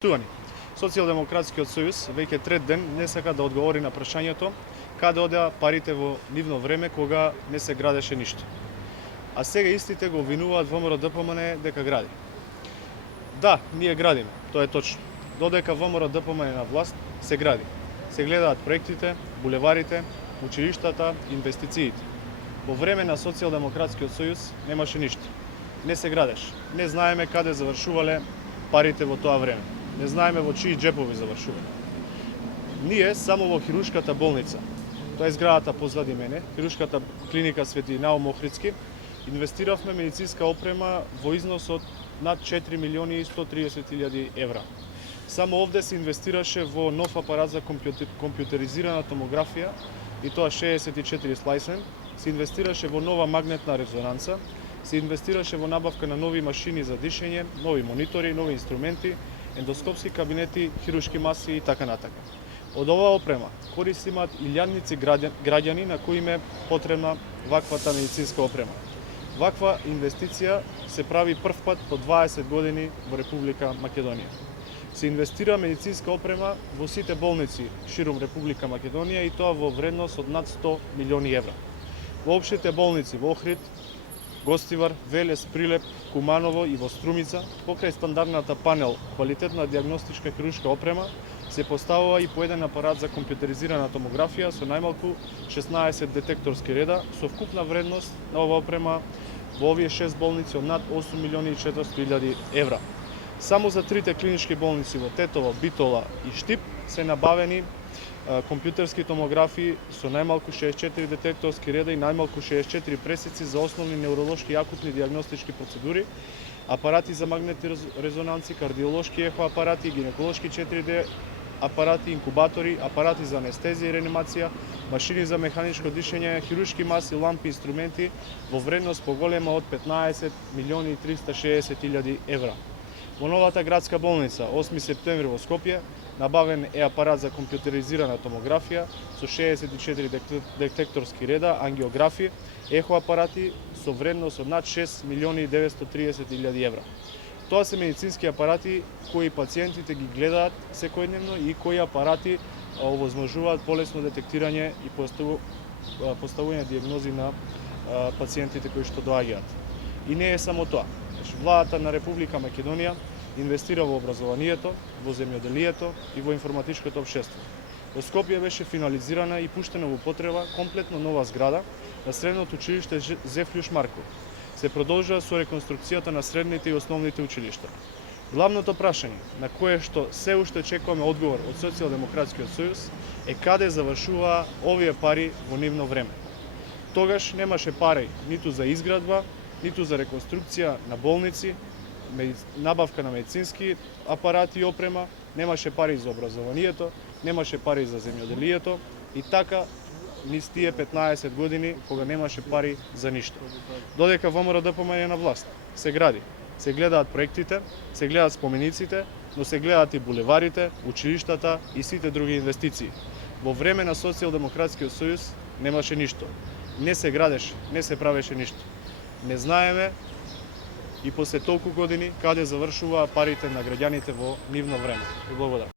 Поштувани, Социјалдемократскиот сојуз веќе трет ден не сака да одговори на прашањето каде одеа парите во нивно време кога не се градеше ништо. А сега истите го обвинуваат ВМРО ДПМН дека гради. Да, ние градиме, тоа е точно. Додека ВМРО ДПМН е на власт, се гради. Се гледаат проектите, булеварите, училиштата, инвестициите. Во време на Социјалдемократскиот сојуз немаше ништо. Не се градеше. Не знаеме каде завршувале парите во тоа време. Не знаеме во чии џепови завршувале. Ние само во хируршката болница, тоа е зградата позади мене, хируршката клиника Свети Наум Охридски, инвестиравме медицинска опрема во износ од над 4 милиони и 130 илјади евра. Само овде се инвестираше во нов апарат за компјутеризирана томографија, и тоа 64 слайсен, се инвестираше во нова магнетна резонанца, се инвестираше во набавка на нови машини за дишење, нови монитори, нови инструменти, ендоскопски кабинети, хируршки маси и така натака. Од оваа опрема корист имаат илјадници граѓани на кои им е потребна ваквата медицинска опрема. Ваква инвестиција се прави прв пат по 20 години во Република Македонија. Се инвестира медицинска опрема во сите болници ширум Република Македонија и тоа во вредност од над 100 милиони евра. Во општите болници во Охрид, Гостивар, Велес, Прилеп, Куманово и во Струмица, покрај стандардната панел квалитетна диагностичка хируршка опрема, се поставува и по еден апарат за компјутеризирана томографија со најмалку 16 детекторски реда, со вкупна вредност на оваа опрема во овие 6 болници од над 8 милиони и 400 илјади евра. Само за трите клинички болници во Тетово, Битола и Штип се набавени компјутерски томографии со најмалку 64 детекторски реда и најмалку 64 пресеци за основни невролошки и акутни диагностички процедури, апарати за магнетни резонанци, кардиолошки ехо апарати, гинеколошки 4D апарати, инкубатори, апарати за анестезија и реанимација, машини за механичко дишење, хируршки маси, лампи, инструменти во вредност поголема од 15 милиони и 360 илјади евра. Во новата градска болница 8 септември во Скопје набавен е апарат за компјутеризирана томографија со 64 детекторски реда, ангиографи, ехо апарати со вредност од над 6 милиони и 930 илјади евра. Тоа се медицински апарати кои пациентите ги гледаат секојдневно и кои апарати овозможуваат полесно детектирање и поставување диагнози на пациентите кои што доаѓаат. И не е само тоа. Владата на Република Македонија инвестира во образованието, во земјоделието и во информатичкото општество. Во Скопје беше финализирана и пуштена во употреба комплетно нова зграда на средното училиште Зефлјуш Марков. Се продолжува со реконструкцијата на средните и основните училишта. Главното прашање на кое што се уште чекуваме одговор од Социјалдемократскиот сојуз е каде завршуваа овие пари во нивно време. Тогаш немаше пари ниту за изградба, ниту за реконструкција на болници, набавка на медицински апарати и опрема, немаше пари за образованието, немаше пари за земјоделието и така низ тие 15 години кога немаше пари за ништо. Додека ВМРО ДПМН е на власт, се гради, се гледаат проектите, се гледаат спомениците, но се гледаат и булеварите, училиштата и сите други инвестиции. Во време на Социјалдемократскиот сојуз немаше ништо. Не се градеше, не се правеше ништо. Не знаеме и после толку години каде завршуваа парите на граѓаните во нивно време. И благодарам.